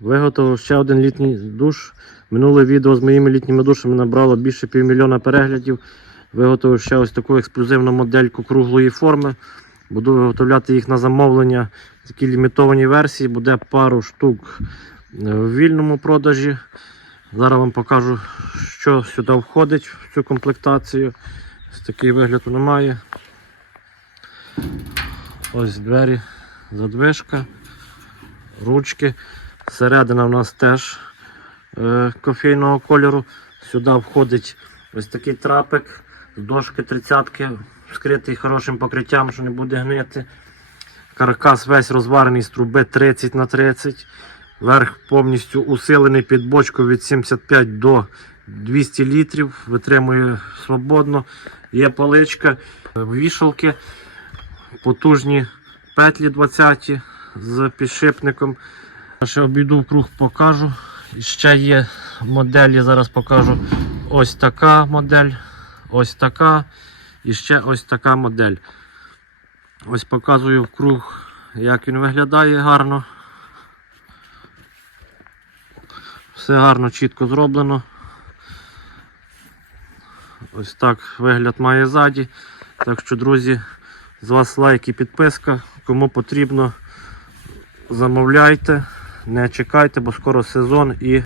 Виготовив ще один літній душ. Минуле відео з моїми літніми душами набрало більше півмільйона переглядів. Виготовив ще ось таку ексклюзивну модельку круглої форми. Буду виготовляти їх на замовлення. Такі лімітовані версії. Буде пару штук е, в вільному продажі. Зараз вам покажу, що сюди входить в цю комплектацію. Ось такий вигляд воно має. Ось двері, задвижка, ручки. Середина у нас теж е, кофейного кольору. Сюди входить ось такий трапик з дошки 30 вскритий хорошим покриттям, що не буде гнити. Каркас весь розварений з труби 30 на 30 Верх повністю усилений під бочку від 75 до 200 літрів. Витримує свободно. Є поличка, е, вішалки, потужні петлі 20 з підшипником. Ще обійду в круг покажу. Ще є моделі, зараз покажу. Ось така модель, ось така і ще ось така модель. Ось показую в круг, як він виглядає гарно. Все гарно, чітко зроблено. Ось так вигляд має ззаді. Так що, друзі, з вас лайк і підписка. Кому потрібно, замовляйте, не чекайте, бо скоро сезон і